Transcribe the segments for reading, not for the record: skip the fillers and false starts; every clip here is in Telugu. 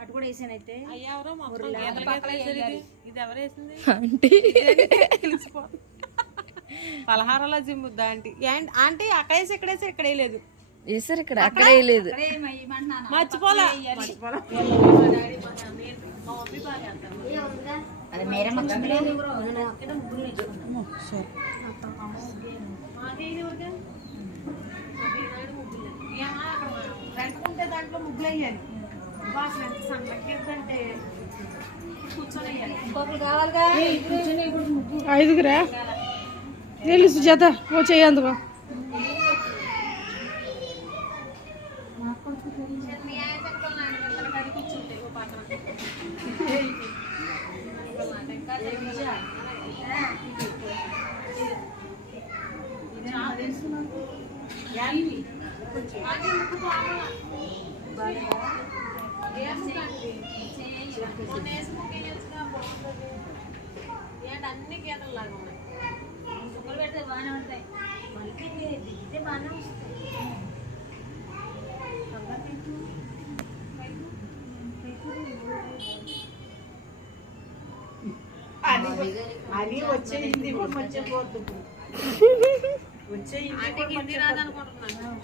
అటు కూడా వేసానైతే పలహారాల జిమ్ముద్దా ఆంటీ అక్కడ వేసి ఇక్కడేసి ఇక్కడ వేయలేదు వేసారు ఇక్కడ అక్కడ వేయలేదు మర్చిపోలే అది మేరం రెండుకుంటే దాంట్లో ముగ్గులు వేయాలి సంటే కూర్చొని వేయాలి ఐదుగురా వెళ్ళు సుజాత ఓ చేయందుకో అన్ని గీతలు లాగా ఉన్నాయి పెడితే బాగానే ఉంటాయి దిగితే బాగానే వస్తాయి అది వచ్చేయింది వచ్చే పోతు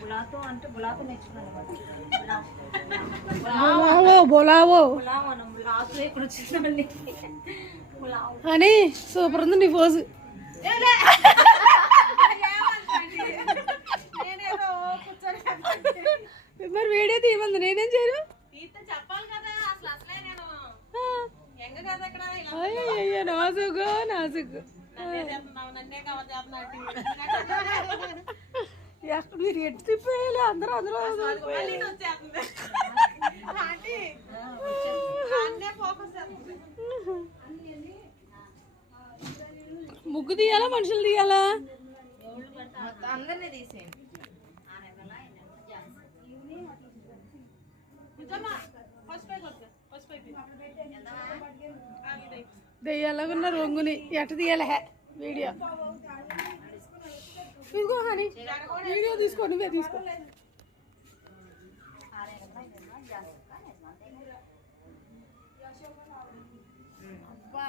బులాతో అంటే బులాతో నేర్చుకున్నాను ఇక్కడ వచ్చిందండి అని సూపర్ ఉంది నీ పోజు మరి వీడియో తీయమంది నేనేం చేయను చెప్పాలి కదా అసలు అసలే నేను ఎంగ కదా ఇక్కడ అయ్యో నాసుకు నాసుకు నన్నే కవర్ చేస్తున్నాడు ఎక్కడ మీరు ఎట్టు తిప్పేయాలి అందరూ అందరూ ముగ్గు తీయాలా మనుషులు తీయాలా అందరినీ తీసేయండి దెయ్యాలకున్న రొంగుని ఎట్ట తీయాలి వీడియో తీసుకో హని వీడియో తీసుకో నువ్వే తీసుకో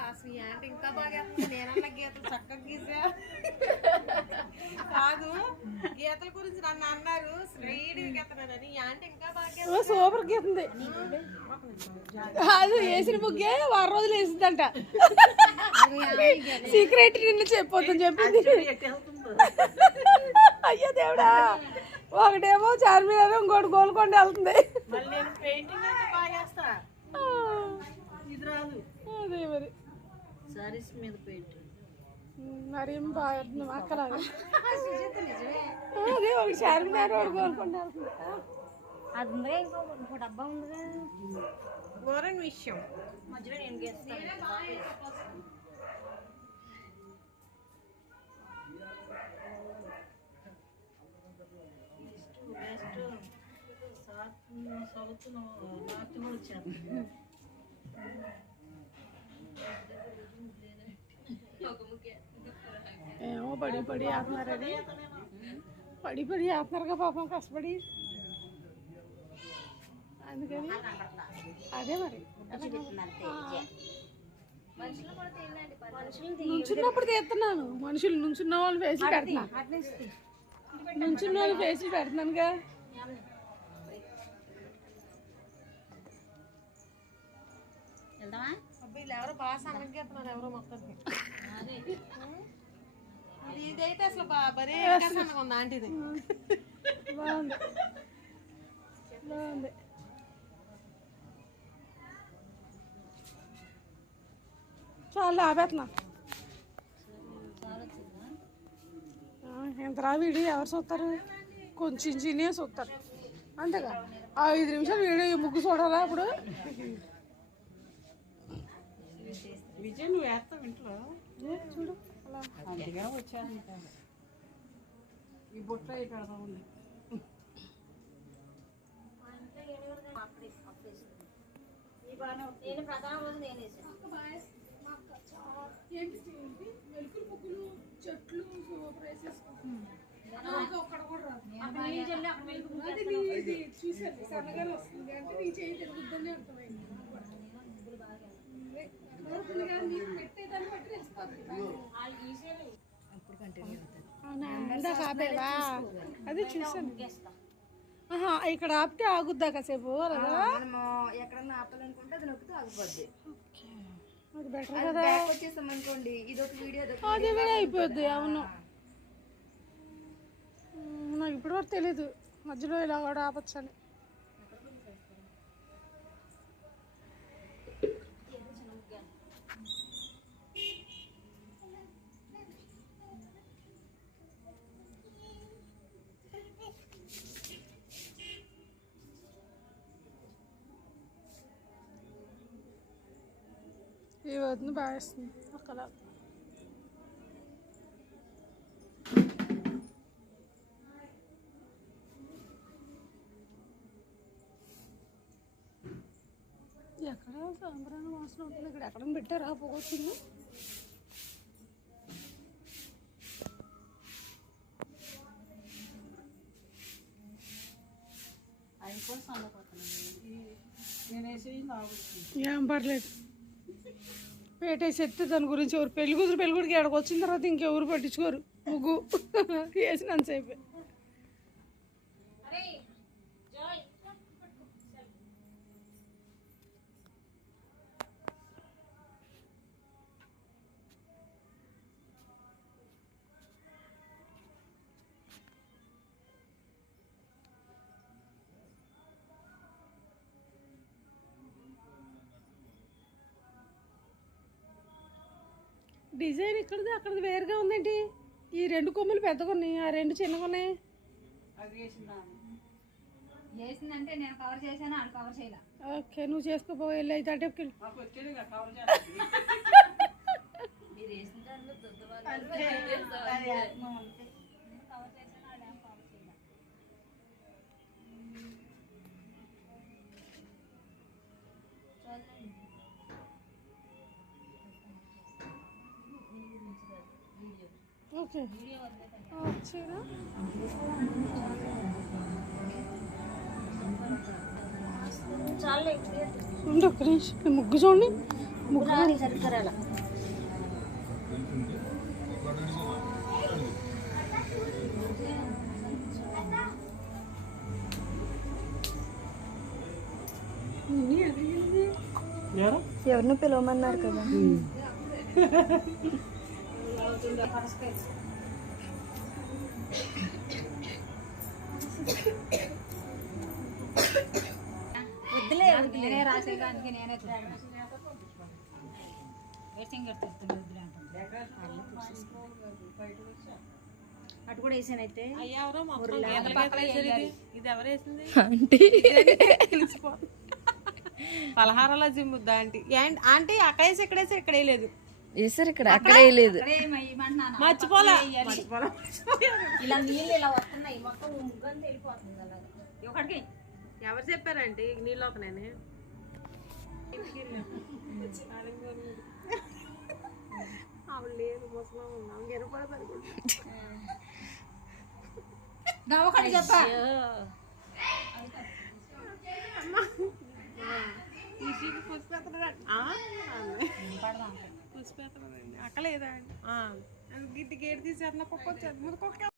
అసలు ఏంటి ఇంకా బాగా నేనన్నా గీతలు చక్కగా గీసా కాదు గీతల గురించి నన్ను అన్నారు స్ట్రైట్ గీతనని ఏంటి ఇంకా బాగా సూపర్ గీతుంది అది వేసిన ముగ్గే వారం రోజులు వేసిందంట సీక్రెట్ నిన్న చెప్పొద్దని చెప్పింది అయ్యో దేవుడా ఒకటేమో చార్మినార్ ఇంకోటి గోల్కొండ వెళ్తుంది అదే మరి సారీస్ మీద పెయింట్ మరేం బాగా అక్కలాగా అదే ఒక చార్మినార్ ఒకటి గోల్కొండ వెళ్తుంది అది ఉందిగా ఇంకో డబ్బా ఉందిగా గోరన్ విషయం మధ్యలో నేను గేస్తాను ఏమో పడి పడి ఆపుతున్నారని పడి పడి ఆపుతున్నారుగా పాపం కష్టపడి అందుకని అదే మరి నుంచున్నప్పుడు తీస్తున్నాను మనుషులు నుంచున్న వాళ్ళు ఫేసులు పెడుతున్నా నుంచున్న వాళ్ళు ఫేసులు పెడుతున్నానుగా ఎవరో బాగా సన్నగేస్తున్నారు ఎవరో మొత్తం ఇదైతే అసలు బరే సన్నగా ఉంది ఆంటీది బాగుంది బాగుంది చాలా ఆపేస్తున్నా ఎంతరా వీడియో ఎవరు చూస్తారు కొంచెం చిన్న చూస్తారు అంతేగా 5 నిమిషాలు వీడియో ముగ్గు చూడాలా ఇప్పుడు విజయ్ నువ్వు వేస్తావు ఇంట్లో చూడు అలా వచ్చాను ఈ బొట్ట పెడతా ఉంది నేను ప్రధాన రోజు నేను వెలుగులు ముగ్గులు చెట్లు సూపర్ వేసేసుకో ఒక్కడ కూడా రాదు అప్పుడు నీళ్ళు చల్లి అక్కడ వెళ్ళి అది ఇది చూసాను సన్నగానే వస్తుంది అంటే నీ చేయి తిరుగుద్దని అర్థమైంది నీకు పెట్టేదాన్ని బట్టి తెలిసిపోతుంది అవునా ఇందాక ఆపేవా అది చూసాను ఆహా ఇక్కడ ఆపితే ఆగుద్దా కాసేపు అలాగా మనము ఎక్కడన్నా ఆపాలనుకుంటే అది నొక్కితే ఆగిపోద్ది. అది బెటర్ అది కదా బ్యాక్ వచ్చేసాం అనుకోండి ఇదొక వీడియో అది కూడా అయిపోద్ది అవును నాకు ఇప్పటి వరకు తెలీదు మధ్యలో ఇలా కూడా ఆపచ్చని ఈ వద్దు బాగా వేస్తుంది అక్కడ ఎక్కడ సాంబ్రాణ వాసన ఉంటుంది ఇక్కడ ఎక్కడ పెట్టారా పోగొచ్చింది అది కూడా సన్నపోతున్నాను. ఏం పర్లేదు పెట్టేసి ఎత్తే దాని గురించి ఎవరు పెళ్లి కూతురికి ఎక్కడికి వచ్చిన తర్వాత ఇంకెవరు పట్టించుకోరు ముగ్గు వేసినంతసేపు డిజైన్ ఇక్కడది అక్కడది వేరుగా ఉందేంటి ఈ రెండు కొమ్ములు పెద్దగా ఉన్నాయి ఆ రెండు చిన్నగా ఉన్నాయి చేసిందంటే నేను కవర్ చేశాను అది కవర్ చేయలే. ఓకే నువ్వు చేసుకోపోయి వెళ్ళి అయితే అటెప్కి మీరు వేసిన దానిలో దొడ్డవాళ్ళు నేను కవర్ చేశాను అది ఏం కవర్ చేయలే. ఓకే వచ్చేదా చాలే ఉండి ఒక్క నిమిషం ముగ్గు చూడండి ముగ్గు సరిగ్గా రాలా. ఎవరిని పిలవమన్నారు కదా వద్దులే నేనే రాసేదానికి నేనే అటు కూడా వేసానైతే అయ్యావరో మొత్తం గీతలు గీతలు వేసారు. ఇది ఎవరు వేసింది? తెలిసిపోతుంది. పలహారాల జిమ్ముద్దా ఆంటీ ఆంటీ అక్కడ వేసి ఇక్కడ వేసి ఇక్కడ వేయలేదు వేసారు ఇక్కడ అక్కడ వేయలేదు మర్చిపోలా ఇలా నీళ్ళు ఇలా వస్తున్నాయి మొత్తం ముగ్గంతా వెళ్ళిపోతుంది అలాగా ఒకటికి. ఎవరు చెప్పారంటే నీళ్ళు అవుతున్నాయని ఆవిడ లేదు ముసలం ఉన్నాం ఒకటి చెప్పా పుష్పేతనండి అక్కలేదా గిట్టి గేట్ తీసేస్తున్నా కుక్క వచ్చేది ముందు కుక్క